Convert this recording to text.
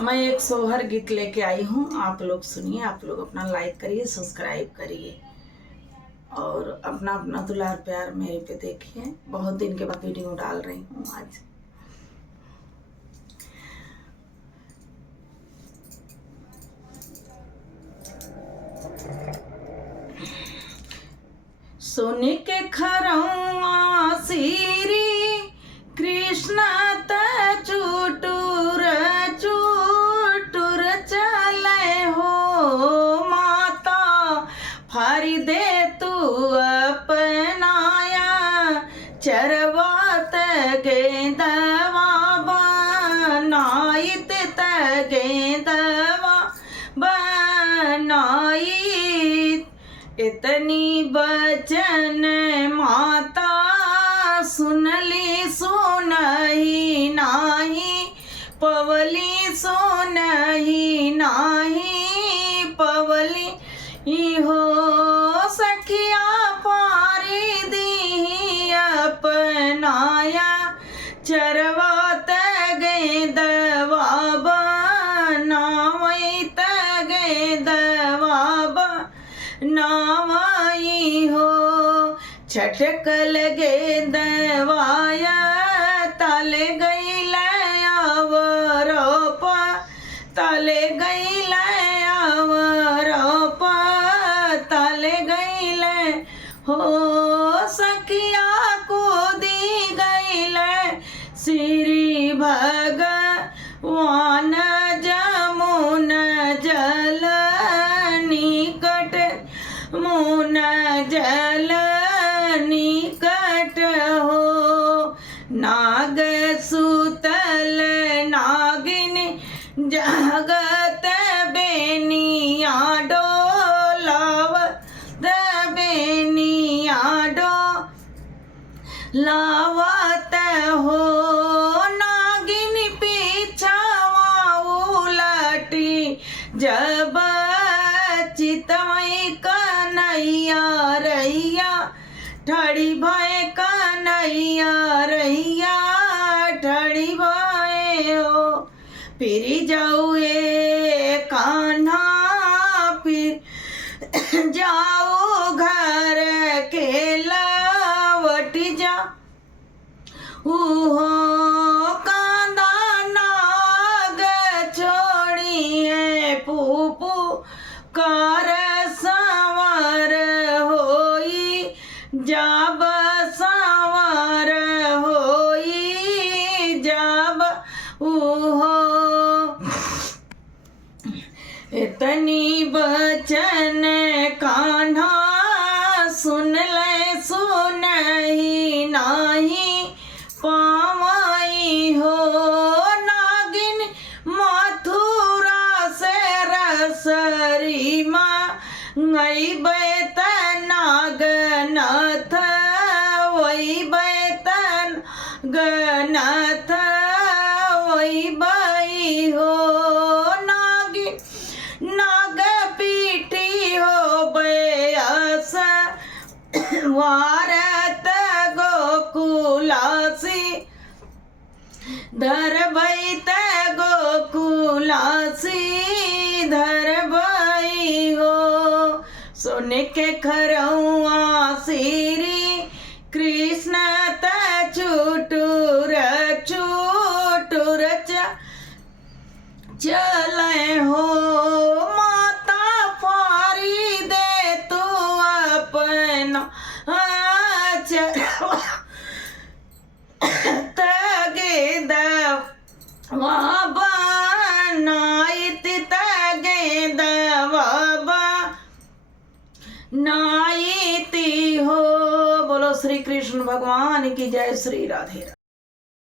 मैं एक सोहर गीत लेके आई हूँ, आप लोग सुनिए। आप लोग अपना लाइक करिए, सब्सक्राइब करिए और अपना अपना दुलार प्यार मेरे पे देखिए। बहुत दिन के बाद वीडियो डाल रही हूँ आज। सोने के खरौआ सीरी कृष्ण त चुटुर चुटुर चले हो माता, फारी दे तू अपनाया चरवात गेंदवा बनाइत गेंदवा बनाइत। इतनी बचन माता सुनली सुनही नाही, पवली सुनही नाही पवली हो। सखिया पारी दी अपनाया चरवात गेंदवा बनावत गेंदवा नावाई हो। छटकल गेंदवाया तले गईल आवरोपा, तले गईल आवरोपा, तले गईल हो। सखिया को दी गईल श्री भगवान जमुन जल निकट, मुन जल निकट हो। नाग सुतल नागिन जगत बेनिया डोलाव बेनिया डोलावत हो। नागिन पीछावा उलटी जब चितवई कन्हैया रैया, ठड़ी भय कन्हैया रैया ठड़ी भय हो। फिर जाऊ ए कान्हा फिर जाओ घर के लवट जा हो। कांदा नाग छोड़िए पूपू कार सवार होई, जब सवार होई जब उहो। इतनी बचन कान्हा सुन ले सुनही नाही पावई हो। नागिन मथुरा से रसरी माँ गई बैत नागनाथ, वही बैतन गनाथ वही बई हो। नागिन नाग पीठी हो बयस वारत गोकुलासी, धर बैत गोकुलासी धर बई हो। सोने के खरौआ सीरी कृष्ण त चुटुर चुटुर चले हो माता, फारी दे तू अपना गेंदवा बनाइत गेंदवा बनाइत हो। बोलो श्री कृष्ण भगवान की जय। श्री राधे।